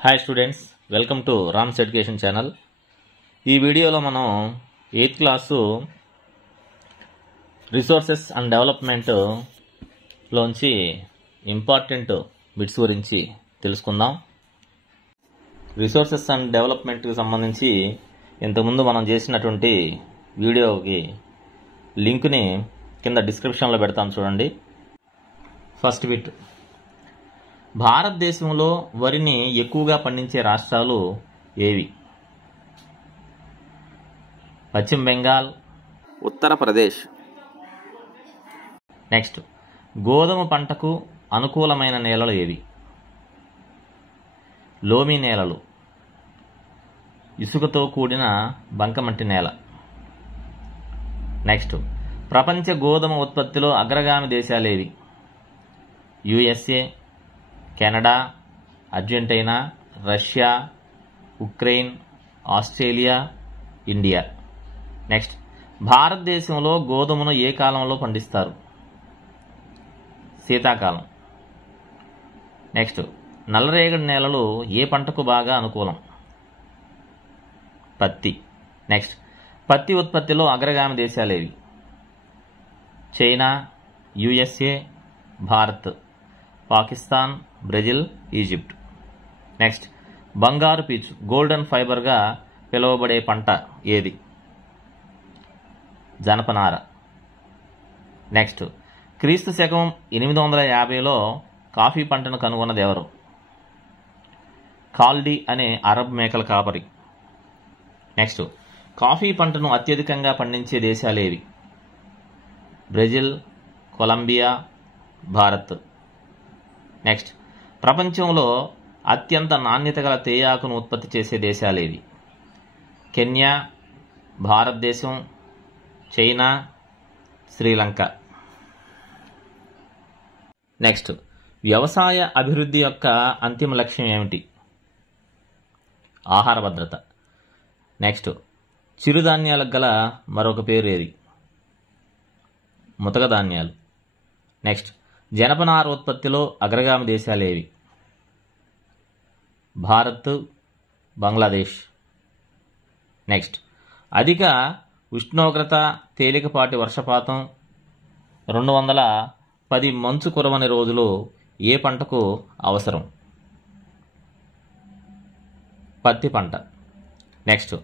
Hi students, welcome to Rams education channel. ఈ వీడియోలో మనం 8th class resources and development లోంచి ఇంపార్టెంట్ బిట్స్ గురించి తెలుసుకుందాం. రిసోర్సెస్ అండ్ డెవలప్మెంట్కి సంబంధించి ఇంతకుముందు మనం చేసినటువంటి వీడియోకి లింక్ని కింద డిస్క్రిప్షన్లో పెడతాను, చూడండి. ఫస్ట్ బిట్: భారతదేశంలో వరిని ఎక్కువగా పండించే రాష్ట్రాలు ఏవి? పశ్చిమ బెంగాల్, ఉత్తరప్రదేశ్. నెక్స్ట్: గోధుమ పంటకు అనుకూలమైన నేలలు ఏవి? లోమి నేలలు, ఇసుకతో కూడిన బంకమట్టి నేల. నెక్స్ట్: ప్రపంచ గోధుమ ఉత్పత్తిలో అగ్రగామి దేశాలేవి? USA, Canada, Argentina, Russia, Ukraine, Australia, India. Next: భారతదేశంలో గోధుమను ఏ కాలంలో పండిస్తారు? శీతాకాలం. నెక్స్ట్: నల్లరేగడి నేలలు ఏ పంటకు బాగా అనుకూలం? పత్తి. నెక్స్ట్: పత్తి ఉత్పత్తిలో అగ్రగామి దేశాలేవి? China, USA, Bharat, Pakistan, Brazil, Egypt. Next: బంగారు పీచు, గోల్డెన్ ఫైబర్గా పిలువబడే పంట ఏది? జనపనార. నెక్స్ట్: క్రీస్తు శకం 850లో కాఫీ పంటను కనుగొన్నది ఎవరు? కాల్డీ అనే అరబ్ మేకల కాపరి. నెక్స్ట్: కాఫీ పంటను అత్యధికంగా పండించే దేశాలేవి? Brazil, Colombia, Bharat. నెక్స్ట్: ప్రపంచంలో అత్యంత నాణ్యత గల తేయాకును ఉత్పత్తి చేసే దేశాలేవి? Kenya, Bharatadesam, China, Sri Lanka. Next: వ్యవసాయ అభివృద్ధి యొక్క అంతిమ లక్ష్యం ఏమిటి? ఆహార భద్రత. నెక్స్ట్: చిరుధాన్యాలకు గల మరొక పేరు ఏది? ముతక ధాన్యాలు. నెక్స్ట్: జనపనార ఉత్పత్తిలో అగ్రగామి దేశాలేవి? భారత్, బంగ్లాదేశ్. నెక్స్ట్: అధిక ఉష్ణోగ్రత, తేలికపాటి వర్షపాతం, 210 మంచు కురవని రోజులు ఏ పంటకు అవసరం? పత్తి పంట. నెక్స్ట్: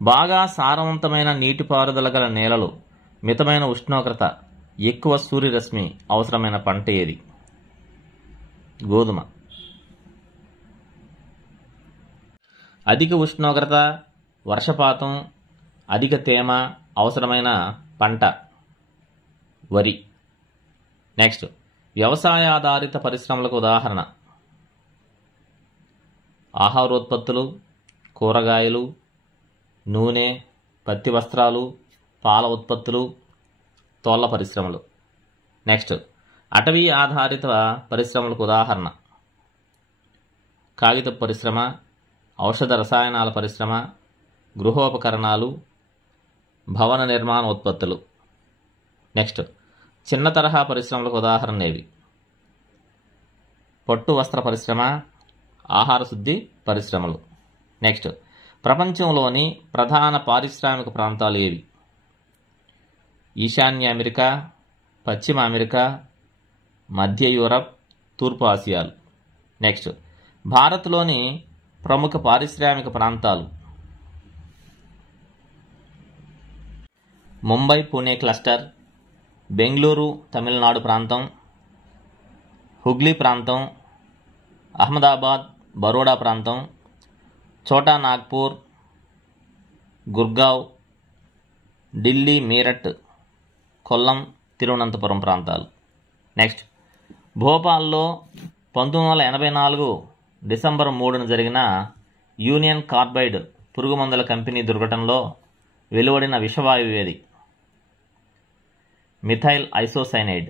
బాగా సారవంతమైన నీటిపారుదల గల నేలలు, మితమైన ఉష్ణోగ్రత, ఎక్కువ సూర్యరశ్మి అవసరమైన పంట ఏది? గోధుమ. అధిక ఉష్ణోగ్రత, వర్షపాతం, అధిక తేమ అవసరమైన పంట వరి. నెక్స్ట్: వ్యవసాయ ఆధారిత పరిశ్రమలకు ఉదాహరణ? ఆహారోత్పత్తులు, కూరగాయలు, నూనె, పత్తి వస్త్రాలు, పాల ఉత్పత్తులు, తోళ్ల పరిశ్రమలు. నెక్స్ట్: అటవీ ఆధారిత పరిశ్రమలకు ఉదాహరణ? కాగిత పరిశ్రమ, ఔషధ రసాయనాల పరిశ్రమ, గృహోపకరణాలు, భవన నిర్మాణ ఉత్పత్తులు. నెక్స్ట్: చిన్న తరహా పరిశ్రమలకు ఉదాహరణ ఏవి? పట్టు వస్త్ర పరిశ్రమ, ఆహార శుద్ధి పరిశ్రమలు. నెక్స్ట్: ప్రపంచంలోని ప్రధాన పారిశ్రామిక ప్రాంతాలు ఏవి? ఈశాన్య అమెరికా, పశ్చిమ అమెరికా, మధ్య యూరప్, తూర్పు ఆసియాలు. నెక్స్ట్: భారత్లోని ప్రముఖ పారిశ్రామిక ప్రాంతాలు? ముంబై పూణే క్లస్టర్, బెంగళూరు తమిళనాడు ప్రాంతం, హుగ్లీ ప్రాంతం, అహ్మదాబాద్ బరోడా ప్రాంతం, ఛోటా నాగ్పూర్, గుర్గావ్, ఢిల్లీ మీరట్, కొల్లం, తిరువనంతపురం ప్రాంతాలు. నెక్స్ట్: భోపాల్లో 1984 డిసెంబర్ 3న జరిగిన యూనియన్ కార్బైడ్ పురుగుమందుల కంపెనీ దుర్ఘటనలో వెలువడిన విషవాయువు ఏది? Methyl isocyanide.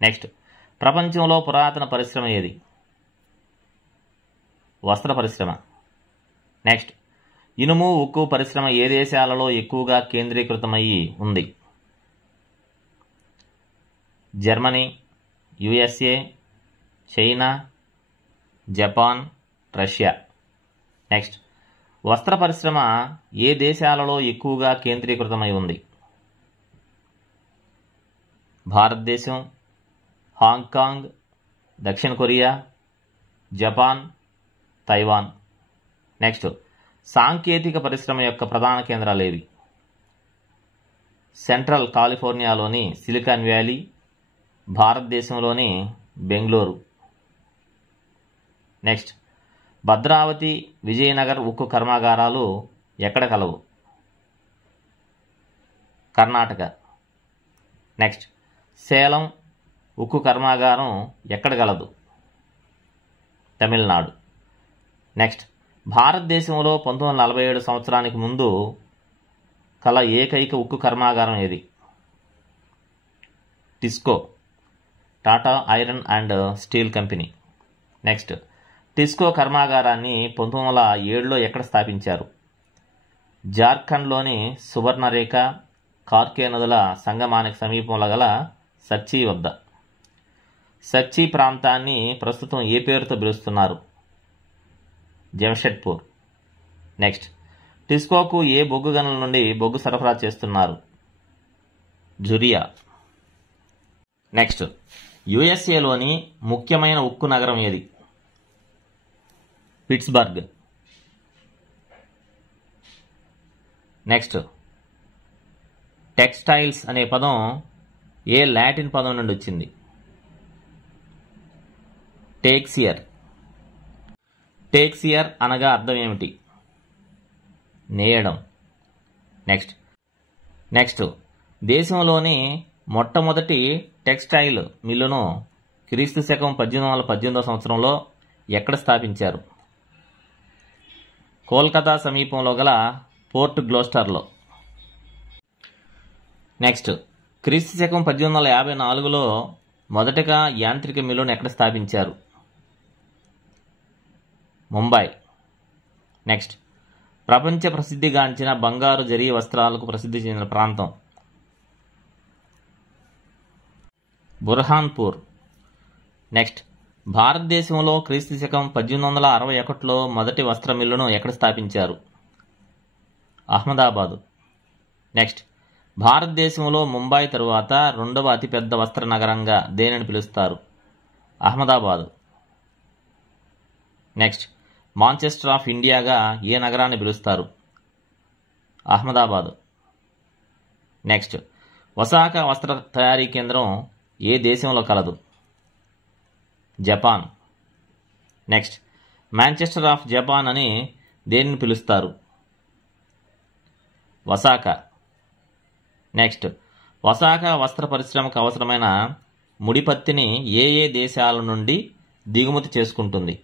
నెక్స్ట్: ప్రపంచంలో పురాతన పరిశ్రమ ఏది? వస్త్ర పరిశ్రమ. నెక్స్ట్: ఇనుము, ఉక్కు పరిశ్రమ ఏ దేశాలలో ఎక్కువగా కేంద్రీకృతమయ్యి ఉంది? Germany, USA, China, Japan, Russia. Next, వస్త్ర పరిశ్రమ ఏ దేశాలలో ఎక్కువగా కేంద్రీకృతమై ఉంది? భారతదేశం, హాంకాంగ్, దక్షిణ కొరియా, జపాన్, తైవాన్. నెక్స్ట్, సాంకేతిక పరిశ్రమ యొక్క ప్రధాన కేంద్రాలు ఏవి? సెంట్రల్ కాలిఫోర్నియాలోని సిలికాన్ వ్యాలీ, భారతదేశంలోని బెంగళూరు. నెక్స్ట్, భద్రావతి, విజయనగర్ ఉక్కు కర్మాగారాలు ఎక్కడ కలవు? కర్ణాటక. నెక్స్ట్, సేలం ఉక్కు కర్మాగారం ఎక్కడ గలదు? తమిళనాడు. నెక్స్ట్, భారతదేశంలో 1947 సంవత్సరానికి ముందు కల ఏకైక ఉక్కు కర్మాగారం ఏది? TISCO, Tata iron and steel company. Next, TISCO కర్మాగారాన్ని 1907లో ఎక్కడ స్థాపించారు? జార్ఖండ్లోని సువర్ణరేఖ, కార్కే నదుల సంగమానికి సమీపంలో గల సచ్చి వద్ద. సచ్చి ప్రాంతాన్ని ప్రస్తుతం ఏ పేరుతో పిలుస్తున్నారు? జంషెడ్పూర్. నెక్స్ట్, టిస్కోకు ఏ బొగ్గు గనుల నుండి బొగ్గు సరఫరా చేస్తున్నారు? జురియా. నెక్స్ట్, యుఎస్ఏలోని ముఖ్యమైన ఉక్కు నగరం ఏది? పిట్స్బర్గ్. నెక్స్ట్, టెక్స్టైల్స్ అనే పదం ఏ లాటిన్ పదం నుండి వచ్చింది? టేక్సియర్. టేక్సియర్ అనగా అర్థం ఏమిటి? నేయడం. నెక్స్ట్, దేశంలోని మొట్టమొదటి టెక్స్టైల్ మిల్లును క్రీస్తు శకం 1818 సంవత్సరంలో ఎక్కడ స్థాపించారు? కోల్కతా సమీపంలో గల పోర్ట్ గ్లోస్టర్లో. నెక్స్ట్, క్రీస్తు శకం 1854లో మొదటగా యాంత్రిక మిల్లును ఎక్కడ స్థాపించారు? ముంబై. నెక్స్ట్, ప్రపంచ ప్రసిద్ధిగాంచిన బంగారు జరీ వస్త్రాలకు ప్రసిద్ధి చెందిన ప్రాంతం? బుర్హాన్పూర్. నెక్స్ట్, భారతదేశంలో క్రీస్తు శకం 1861లో మొదటి వస్త్ర మిల్లును ఎక్కడ స్థాపించారు? అహ్మదాబాదు. నెక్స్ట్, భారతదేశంలో ముంబై తరువాత రెండవ అతిపెద్ద వస్త్ర నగరంగా దేనిని పిలుస్తారు? అహ్మదాబాదు. నెక్స్ట్, మాంచెస్టర్ ఆఫ్ ఇండియాగా ఏ నగరాన్ని పిలుస్తారు? అహ్మదాబాదు. నెక్స్ట్, ఒసాకా వస్త్ర తయారీ కేంద్రం ఏ దేశంలో కలదు? Japan. Next, Manchester of Japan అని దేనిని పిలుస్తారు? ఒసాకా. నెక్స్ట్, ఒసాకా వస్త్ర పరిశ్రమకు అవసరమైన ముడిపత్తిని ఏ ఏ దేశాల నుండి దిగుమతి చేసుకుంటుంది?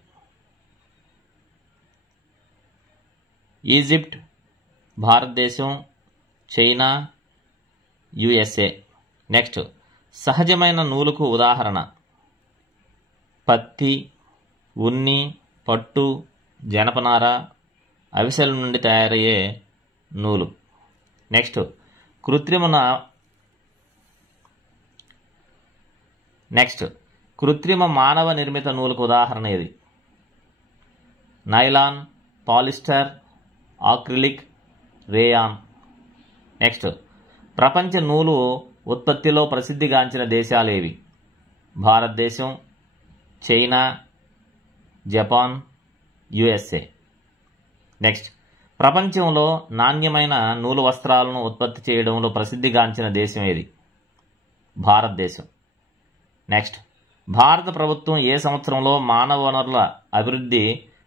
ఈజిప్ట్, భారతదేశం, చైనా, యుఎస్ఏ. నెక్స్ట్, సహజమైన నూలుకు ఉదాహరణ? పత్తి, ఉన్ని, పట్టు, జనపనార, అవిసెల నుండి తయారయ్యే నూలు. నెక్స్ట్, కృత్రిమ మానవ నిర్మిత నూలుకు ఉదాహరణ ఏది? Nylon, polyester, acrylic, rayon. Next, ప్రపంచ నూలు ఉత్పత్తిలో ప్రసిద్ధిగాంచిన దేశాలేవి? భారతదేశం, చైనా, జపాన్, యుఎస్ఏ. నెక్స్ట్, ప్రపంచంలో నాణ్యమైన నూలు వస్త్రాలను ఉత్పత్తి చేయడంలో ప్రసిద్ధిగాంచిన దేశం ఏది? భారతదేశం. నెక్స్ట్, భారత ప్రభుత్వం ఏ సంవత్సరంలో మానవ వనరుల అభివృద్ధి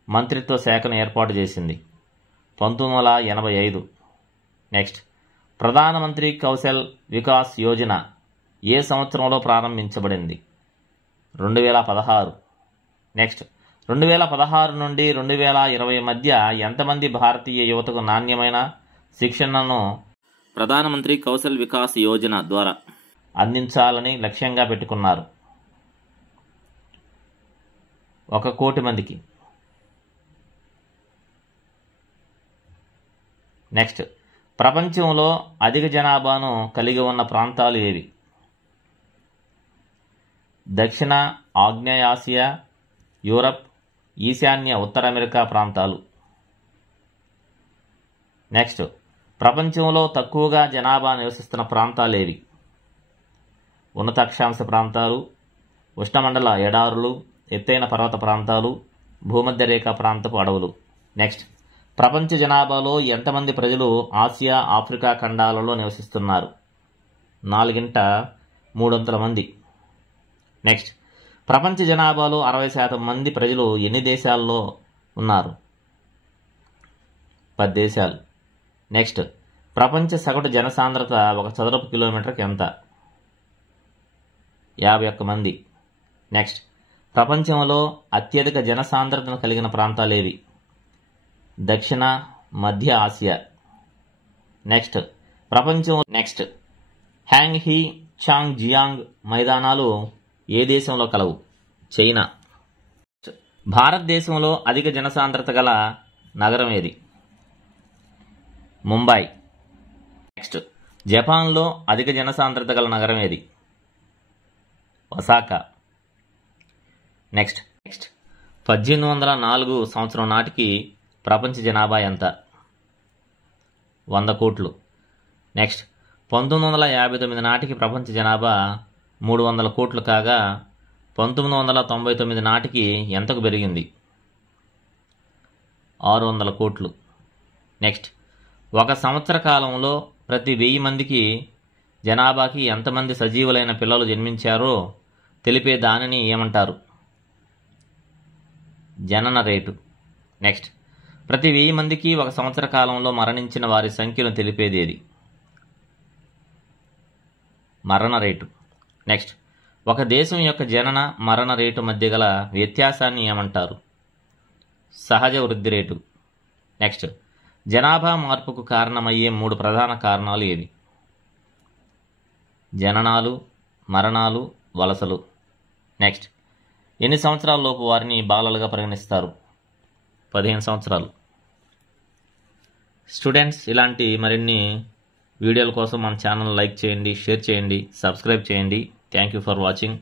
మంత్రిత్వ శాఖను ఏర్పాటు చేసింది? 1985. నెక్స్ట్, ప్రధానమంత్రి కౌశల్ వికాస్ యోజన ఏ సంవత్సరంలో ప్రారంభించబడింది? 2016. నెక్స్ట్, 2016 నుండి 2020 మధ్య ఎంతమంది భారతీయ యువతకు నాణ్యమైన శిక్షణను ప్రధానమంత్రి కౌశల్ వికాస్ యోజన ద్వారా అందించాలని లక్ష్యంగా పెట్టుకున్నారు? 1 కోటి మందికి. నెక్స్ట్, ప్రపంచంలో అధిక జనాభాను కలిగి ఉన్న ప్రాంతాలు ఏవి? దక్షిణ ఆగ్నేయాసియా, యూరప్, ఈశాన్య ఉత్తర అమెరికా ప్రాంతాలు. నెక్స్ట్, ప్రపంచంలో తక్కువగా జనాభా నివసిస్తున్న ప్రాంతాలేవి? ఉన్నత అక్షాంశ ప్రాంతాలు, ఉష్ణమండల ఎడారులు, ఎత్తైన పర్వత ప్రాంతాలు, భూమధ్య రేఖ ప్రాంతపు అడవులు. నెక్స్ట్, ప్రపంచ జనాభాలో ఎంతమంది ప్రజలు ఆసియా, ఆఫ్రికా ఖండాలలో నివసిస్తున్నారు? 4/300 మంది. నెక్స్ట్, ప్రపంచ జనాభాలో 60% మంది ప్రజలు ఎన్ని దేశాల్లో ఉన్నారు? 10 దేశాలు. నెక్స్ట్, ప్రపంచ సగటు జనసాంద్రత 1 చదరపు కిలోమీటర్కి ఎంత? 51 మంది. నెక్స్ట్, ప్రపంచంలో అత్యధిక జనసాంద్రతను కలిగిన ప్రాంతాలేవి? దక్షిణ, మధ్య ఆసియా. Next, next, Huang He Chang Jiang మైదానాలు ఏ దేశంలో కలవు? చైనా. భారతదేశంలో అధిక జనసాంద్రత గల నగరం ఏది? ముంబై. నెక్స్ట్, జపాన్లో అధిక జనసాంద్రత గల నగరం ఏది? ఒసాకా. నెక్స్ట్, 1804 సంవత్సరం నాటికి ప్రపంచ జనాభా ఎంత? 100 కోట్లు. నెక్స్ట్, 1959 నాటికి ప్రపంచ జనాభా 300 కోట్లు కాగా 1999 నాటికి ఎంతకు పెరిగింది? 600 కోట్లు. నెక్స్ట్, 1 సంవత్సర కాలంలో ప్రతి 1000 మందికి జనాభాకి ఎంతమంది సజీవులైన పిల్లలు జన్మించారో తెలిపే దానిని ఏమంటారు? జనన రేటు. నెక్స్ట్, ప్రతి 1000 మందికి 1 సంవత్సర కాలంలో మరణించిన వారి సంఖ్యను తెలిపేది ఏది? మరణ రేటు. నెక్స్ట్, ఒక దేశం యొక్క జనన మరణ రేటు మధ్య గల వ్యత్యాసాన్ని ఏమంటారు? సహజ వృద్ధి రేటు. నెక్స్ట్, జనాభా మార్పుకు కారణమయ్యే 3 ప్రధాన కారణాలు ఏవి? జననాలు, మరణాలు, వలసలు. నెక్స్ట్, ఎన్ని సంవత్సరాల లోపు వారిని బాలలుగా పరిగణిస్తారు? 15 సంవత్సరాలు. స్టూడెంట్స్, ఇలాంటి మరిన్ని వీడియోల కోసం మన ఛానల్ లైక్ చేయండి, షేర్ చేయండి, సబ్స్క్రైబ్ చేయండి. Thank you for watching.